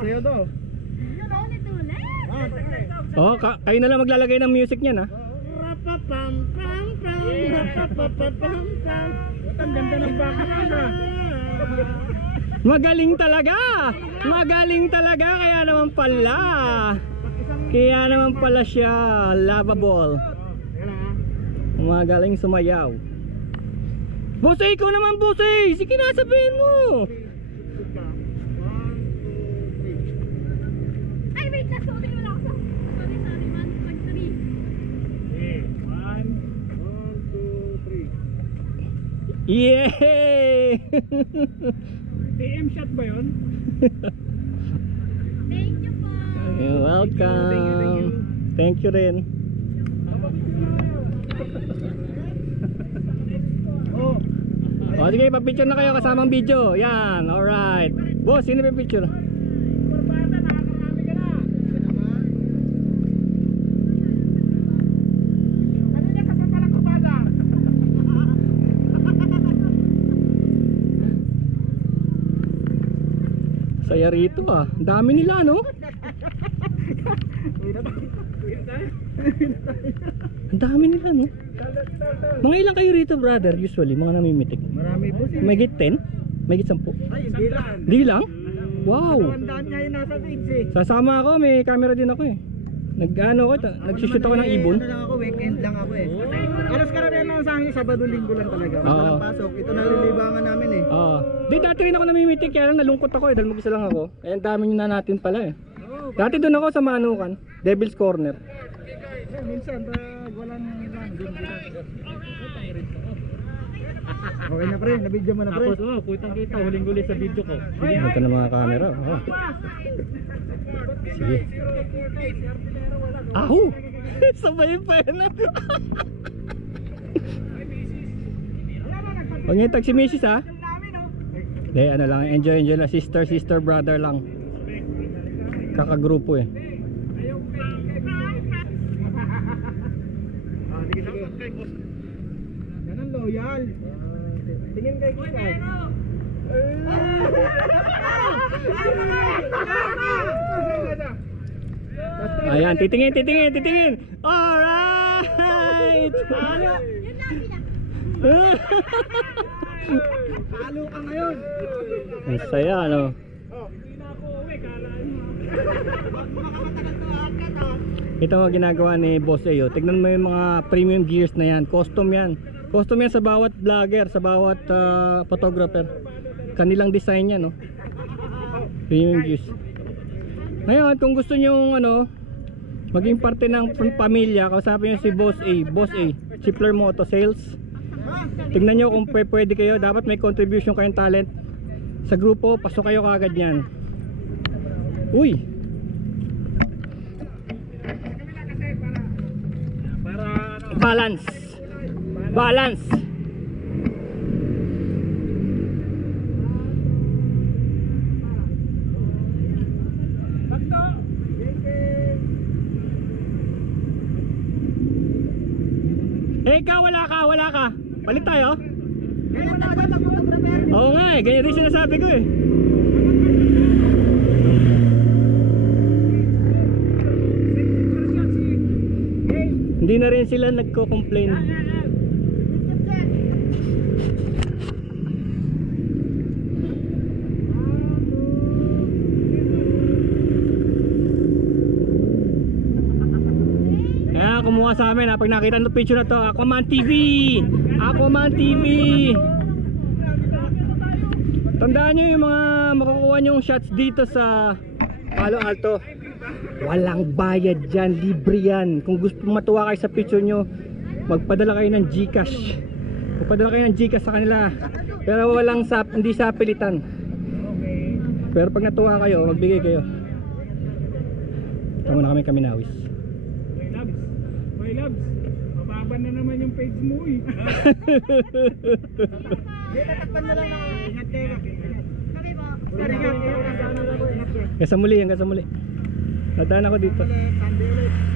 sa'yo daw. Oh, kayo na lang maglalagay ng music niyan ha. Ang ganda ng background ha. Magaling talaga! Magaling talaga, kaya naman pala. Kaya naman pala siya lovable. Magaling sumayaw. Bossy, ikaw naman bossy! Sige na, sabihin mo! Ay, wait, sorry, wala ako. Sorry, man. Pag 3. Okay, 1, 2, 3. Yay! TM shot ba yun? Thank you po. You're welcome. Thank you rin. Oh, O sige, papicture na kayo kasamang video. Yan, alright. Boss, sino pa picture? bata, nakakarami ka na. Ano niya kapapalang kumada? Saya rito ah. Ang dami nila no? Ang dami nila no? Mga ilang kayo rito brother usually? Mga namimitik? Marami po siya. May git 10? May git 10? Ay, hindi lang. Di lang? Wow! Tandaan niya yung nasa page eh. Sasama ako, may camera din ako eh. Nag-ano ko, nagsushoot ako ng ibon. Ano lang ako, weekend lang ako eh. Alas karamihan lang sa akin, Sabado, Linggo lang talaga. Oo. Walang pasok. Ito na lilibangan namin eh. Oo. Di dati rin ako namimitik, kaya lang nalungkot ako eh, dahil mag-isa lang ako. Eh, ang dami nyo na natin pala eh. Dati doon ako sa Manukan, Devil's Corner. Minsan, walang okay na pre, na-video mo na pre. Tapos kitang-kita, huling-huli sa video ko. Ito na mga camera. Oh. Sige. Ahu! Sabay pa yan ah. Huwag niyo tag si Mrs. ha? Hindi, ano lang, enjoy lang. Sister, brother lang. Kakagrupo eh. Yan ang loyal. Tingin kay Kikay. Ayan, titingin. Alright! Halo ka ngayon. Ang saya, ano? Ito ang ginagawa ni Boss Ayo. Tignan mo yung mga premium gears na yan. Custom yan. Custom yan sa bawat vlogger, sa bawat photographer. Kanilang design yan, no? Premium gears. Ngayon, kung gusto nyo ano, maging parte ng pamilya, kausapin nyo si Boss A. Boss A, Chipler Moto Sales. Tignan nyo kung pwede kayo. Dapat may contribution kayong talent sa grupo. Pasok kayo kagad yan. Uy! Balance. Eh ikaw wala ka. Palit tayo. Oo nga eh, ganyan rin sinasabi ko eh. Hindi na rin sila nagko-complain. Kaya kumuha sa amin ha, pag nakita ng picture na to, Aquaman TV! Aquaman TV! Tandaan nyo yung mga makukuha nyong shots dito sa Palo Alto. Walang bayad dyan, libre yan. Kung gusto matuwa kayo sa picture nyo, magpadala kayo ng Gcash. Magpadala kayo ng Gcash sa kanila. Pero walang hindi sa pilitan. Pero pag natuwa kayo, magbigay kayo. Ito muna kami nawis. May labs, mababa na naman yung page mo eh. Tatakpan na lang ako. Ingat kayo. Kami po. Ingat kayo. Hanggang sa muli. Nadaan ako dito. Sunday ulit.